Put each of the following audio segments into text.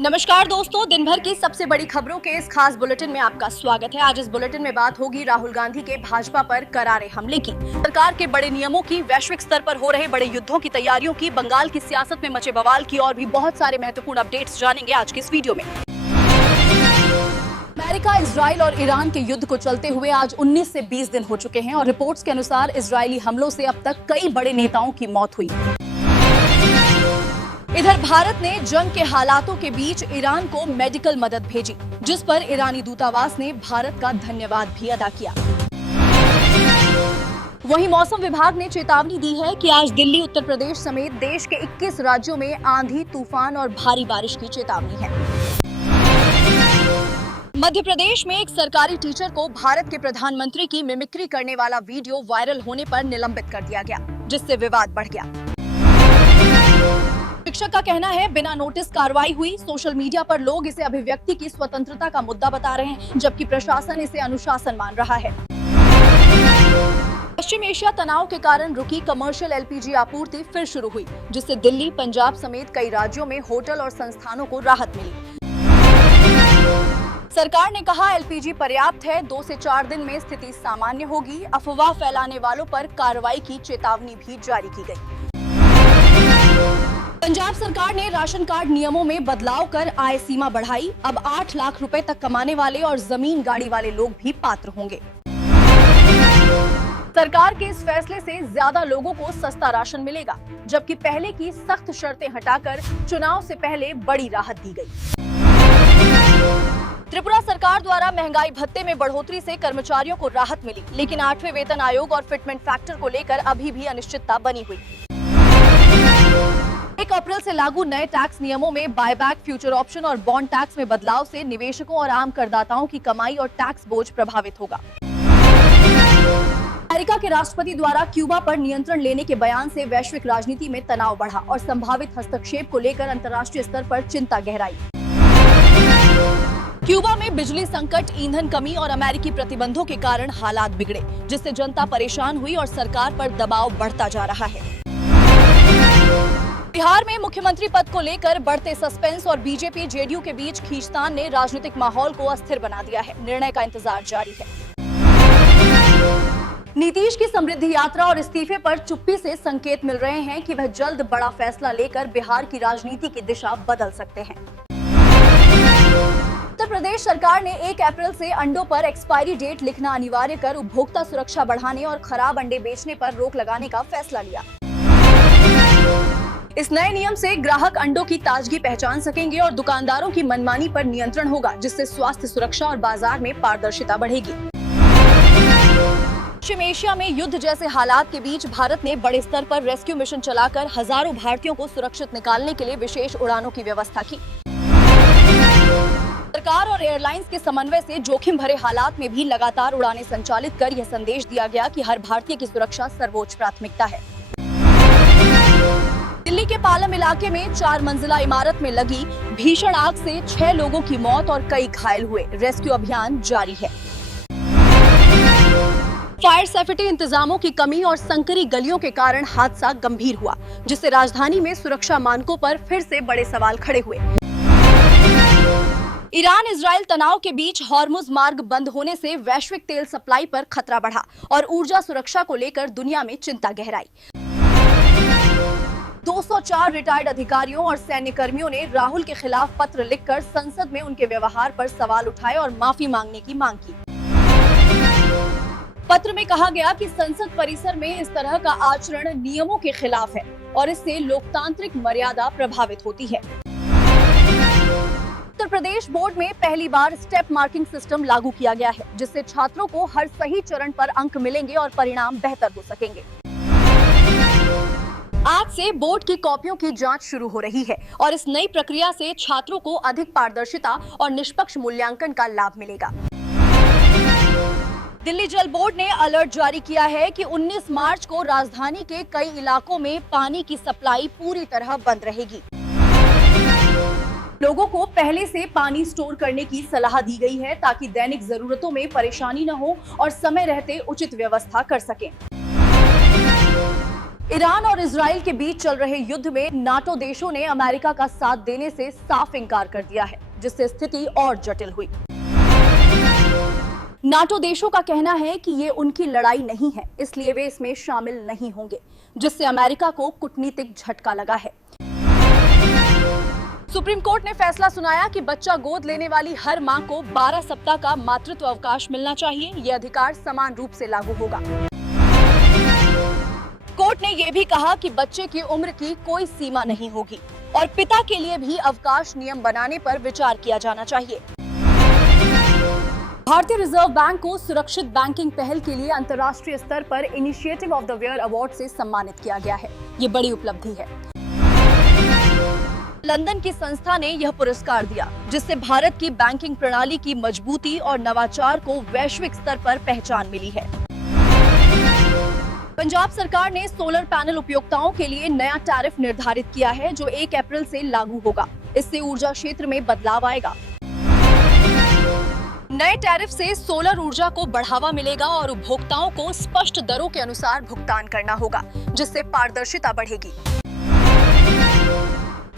नमस्कार दोस्तों, दिन भर की सबसे बड़ी खबरों के इस खास बुलेटिन में आपका स्वागत है। आज इस बुलेटिन में बात होगी राहुल गांधी के भाजपा पर करारे हमले की, सरकार के बड़े नियमों की, वैश्विक स्तर पर हो रहे बड़े युद्धों की तैयारियों की, बंगाल की सियासत में मचे बवाल की और भी बहुत सारे महत्वपूर्ण अपडेट्स जानेंगे आज की इस वीडियो में। अमेरिका, इजराइल और ईरान के युद्ध को चलते हुए आज 19 से 20 दिन हो चुके हैं और रिपोर्ट्स के अनुसार इजरायली हमलों से अब तक कई बड़े नेताओं की मौत हुई। इधर भारत ने जंग के हालातों के बीच ईरान को मेडिकल मदद भेजी, जिस पर ईरानी दूतावास ने भारत का धन्यवाद भी अदा किया। वहीं मौसम विभाग ने चेतावनी दी है कि आज दिल्ली, उत्तर प्रदेश समेत देश के 21 राज्यों में आंधी, तूफान और भारी बारिश की चेतावनी है। मध्य प्रदेश में एक सरकारी टीचर को भारत के प्रधानमंत्री की मिमिक्री करने वाला वीडियो वायरल होने पर निलंबित कर दिया गया, जिससे विवाद बढ़ गया। शिक्षक का कहना है, बिना नोटिस कार्रवाई हुई। सोशल मीडिया पर लोग इसे अभिव्यक्ति की स्वतंत्रता का मुद्दा बता रहे हैं, जबकि प्रशासन इसे अनुशासन मान रहा है। पश्चिम एशिया तनाव के कारण रुकी कमर्शियल एलपीजी आपूर्ति फिर शुरू हुई, जिससे दिल्ली, पंजाब समेत कई राज्यों में होटल और संस्थानों को राहत मिली। सरकार ने कहा, एलपीजी पर्याप्त है, 2 से 4 दिन में स्थिति सामान्य होगी। अफवाह फैलाने वालों पर कार्रवाई की चेतावनी भी जारी की गई। पंजाब सरकार ने राशन कार्ड नियमों में बदलाव कर आय सीमा बढ़ाई। अब 8 लाख रुपए तक कमाने वाले और जमीन गाड़ी वाले लोग भी पात्र होंगे। सरकार के इस फैसले से ज्यादा लोगों को सस्ता राशन मिलेगा, जबकि पहले की सख्त शर्तें हटाकर चुनाव से पहले बड़ी राहत दी गई। त्रिपुरा सरकार द्वारा महंगाई भत्ते में बढ़ोतरी से कर्मचारियों को राहत मिली, लेकिन 8वें वेतन आयोग और फिटमेंट फैक्टर को लेकर अभी भी अनिश्चितता बनी हुई। 1 अप्रैल से लागू नए टैक्स नियमों में बायबैक, फ्यूचर ऑप्शन और बॉन्ड टैक्स में बदलाव से निवेशकों और आम करदाताओं की कमाई और टैक्स बोझ प्रभावित होगा। अमेरिका के राष्ट्रपति द्वारा क्यूबा पर नियंत्रण लेने के बयान से वैश्विक राजनीति में तनाव बढ़ा और संभावित हस्तक्षेप को लेकर अंतर्राष्ट्रीय स्तर पर चिंता गहराई। क्यूबा में बिजली संकट, ईंधन कमी और अमेरिकी प्रतिबंधों के कारण हालात बिगड़े, जिससे जनता परेशान हुई और सरकार पर दबाव बढ़ता जा रहा है। बिहार में मुख्यमंत्री पद को लेकर बढ़ते सस्पेंस और बीजेपी जेडीयू के बीच खींचतान ने राजनीतिक माहौल को अस्थिर बना दिया है। निर्णय का इंतजार जारी है। नीतीश की समृद्धि यात्रा और इस्तीफे पर चुप्पी से संकेत मिल रहे हैं कि वह जल्द बड़ा फैसला लेकर बिहार की राजनीति की दिशा बदल सकते हैं। उत्तर प्रदेश सरकार ने 1 अप्रैल से अंडों पर एक्सपायरी डेट लिखना अनिवार्य कर उपभोक्ता सुरक्षा बढ़ाने और खराब अंडे बेचने पर रोक लगाने का फैसला लिया। इस नए नियम से ग्राहक अंडों की ताजगी पहचान सकेंगे और दुकानदारों की मनमानी पर नियंत्रण होगा, जिससे स्वास्थ्य सुरक्षा और बाजार में पारदर्शिता बढ़ेगी। पश्चिम एशिया में युद्ध जैसे हालात के बीच भारत ने बड़े स्तर पर रेस्क्यू मिशन चलाकर हजारों भारतीयों को सुरक्षित निकालने के लिए विशेष उड़ानों की व्यवस्था की। सरकार और एयरलाइंस के समन्वय से जोखिम भरे हालात में भी लगातार उड़ानें संचालित कर यह संदेश दिया गया कि हर भारतीय की सुरक्षा सर्वोच्च प्राथमिकता है। दिल्ली के पालम इलाके में 4 मंजिला इमारत में लगी भीषण आग से 6 लोगों की मौत और कई घायल हुए। रेस्क्यू अभियान जारी है। फायर सेफ्टी इंतजामों की कमी और संकरी गलियों के कारण हादसा गंभीर हुआ, जिससे राजधानी में सुरक्षा मानकों पर फिर से बड़े सवाल खड़े हुए। ईरान इजराइल तनाव के बीच हॉर्मुज मार्ग बंद होने से वैश्विक तेल सप्लाई पर खतरा बढ़ा और ऊर्जा सुरक्षा को लेकर दुनिया में चिंता गहराई। 204 रिटायर्ड अधिकारियों और सैन्य कर्मियों ने राहुल के खिलाफ पत्र लिखकर संसद में उनके व्यवहार पर सवाल उठाए और माफी मांगने की मांग की। पत्र में कहा गया कि संसद परिसर में इस तरह का आचरण नियमों के खिलाफ है और इससे लोकतांत्रिक मर्यादा प्रभावित होती है। उत्तर प्रदेश बोर्ड में पहली बार स्टेप मार्किंग सिस्टम लागू किया गया है, जिससे छात्रों को हर सही चरण पर अंक मिलेंगे और परिणाम बेहतर हो सकेंगे। आज से बोर्ड की कॉपियों की जांच शुरू हो रही है और इस नई प्रक्रिया से छात्रों को अधिक पारदर्शिता और निष्पक्ष मूल्यांकन का लाभ मिलेगा। दिल्ली जल बोर्ड ने अलर्ट जारी किया है कि 19 मार्च को राजधानी के कई इलाकों में पानी की सप्लाई पूरी तरह बंद रहेगी। लोगों को पहले से पानी स्टोर करने की सलाह दी गई है ताकि दैनिक जरूरतों में परेशानी न हो और समय रहते उचित व्यवस्था कर सकें। ईरान और इजराइल के बीच चल रहे युद्ध में नाटो देशों ने अमेरिका का साथ देने से साफ इनकार कर दिया है, जिससे स्थिति और जटिल हुई। नाटो देशों का कहना है कि ये उनकी लड़ाई नहीं है, इसलिए वे इसमें शामिल नहीं होंगे, जिससे अमेरिका को कूटनीतिक झटका लगा है। सुप्रीम कोर्ट ने फैसला सुनाया कि बच्चा गोद लेने वाली हर मां को 12 सप्ताह का मातृत्व अवकाश मिलना चाहिए। यह अधिकार समान रूप से लागू होगा। कोर्ट ने यह भी कहा कि बच्चे की उम्र की कोई सीमा नहीं होगी और पिता के लिए भी अवकाश नियम बनाने पर विचार किया जाना चाहिए। भारतीय रिजर्व बैंक को सुरक्षित बैंकिंग पहल के लिए अंतर्राष्ट्रीय स्तर पर initiative of the year award से सम्मानित किया गया है। ये बड़ी उपलब्धि है। लंदन की संस्था ने यह पुरस्कार दिया, जिससे भारत की बैंकिंग प्रणाली की मजबूती और नवाचार को वैश्विक स्तर पर पहचान मिली है। पंजाब सरकार ने सोलर पैनल उपयोक्ताओं के लिए नया टैरिफ निर्धारित किया है, जो 1 अप्रैल से लागू होगा। इससे ऊर्जा क्षेत्र में बदलाव आएगा। नए टैरिफ से सोलर ऊर्जा को बढ़ावा मिलेगा और उपभोक्ताओं को स्पष्ट दरों के अनुसार भुगतान करना होगा, जिससे पारदर्शिता बढ़ेगी।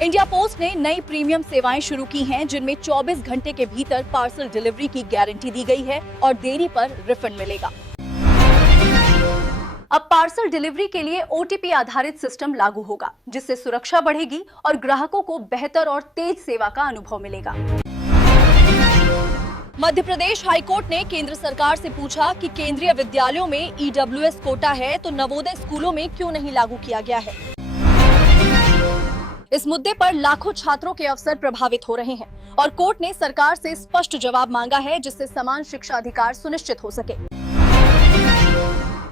इंडिया पोस्ट ने नई प्रीमियम सेवाएं शुरू की हैं, जिनमें 24 घंटे के भीतर पार्सल डिलीवरी की गारंटी दी गई है और देरी पर रिफंड मिलेगा। अब पार्सल डिलीवरी के लिए ओटीपी आधारित सिस्टम लागू होगा, जिससे सुरक्षा बढ़ेगी और ग्राहकों को बेहतर और तेज सेवा का अनुभव मिलेगा। मध्य प्रदेश हाईकोर्ट ने केंद्र सरकार से पूछा कि केंद्रीय विद्यालयों में ईडब्ल्यूएस कोटा है तो नवोदय स्कूलों में क्यों नहीं लागू किया गया है। इस मुद्दे पर लाखों छात्रों के अवसर प्रभावित हो रहे हैं और कोर्ट ने सरकार से स्पष्ट जवाब मांगा है, जिससे समान शिक्षा अधिकार सुनिश्चित हो सके।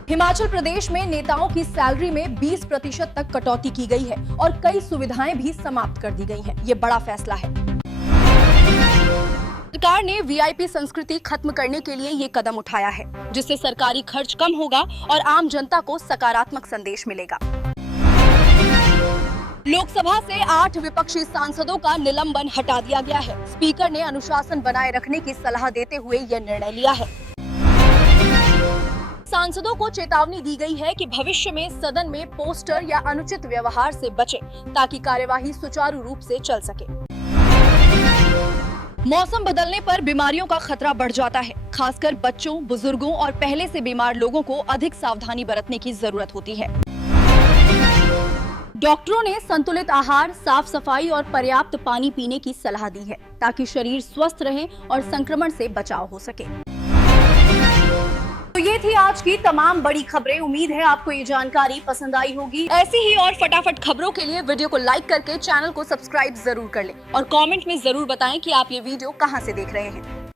हिमाचल प्रदेश में नेताओं की सैलरी में 20% तक कटौती की गई है और कई सुविधाएं भी समाप्त कर दी गई हैं। ये बड़ा फैसला है। सरकार ने वीआईपी संस्कृति खत्म करने के लिए ये कदम उठाया है, जिससे सरकारी खर्च कम होगा और आम जनता को सकारात्मक संदेश मिलेगा। लोकसभा से 8 विपक्षी सांसदों का निलंबन हटा दिया गया है। स्पीकर ने अनुशासन बनाए रखने की सलाह देते हुए यह निर्णय लिया है। सांसदों को चेतावनी दी गई है कि भविष्य में सदन में पोस्टर या अनुचित व्यवहार से बचें, ताकि कार्यवाही सुचारू रूप से चल सके। मौसम बदलने पर बीमारियों का खतरा बढ़ जाता है। खासकर बच्चों, बुजुर्गों और पहले से बीमार लोगों को अधिक सावधानी बरतने की जरूरत होती है। डॉक्टरों ने संतुलित आहार, साफ सफाई और पर्याप्त पानी पीने की सलाह दी है, ताकि शरीर स्वस्थ रहे और संक्रमण से बचाव हो सके। तो ये थी आज की तमाम बड़ी खबरें। उम्मीद है आपको ये जानकारी पसंद आई होगी। ऐसी ही और फटाफट खबरों के लिए वीडियो को लाइक करके चैनल को सब्सक्राइब जरूर कर लें और कमेंट में जरूर बताएं कि आप ये वीडियो कहां से देख रहे हैं।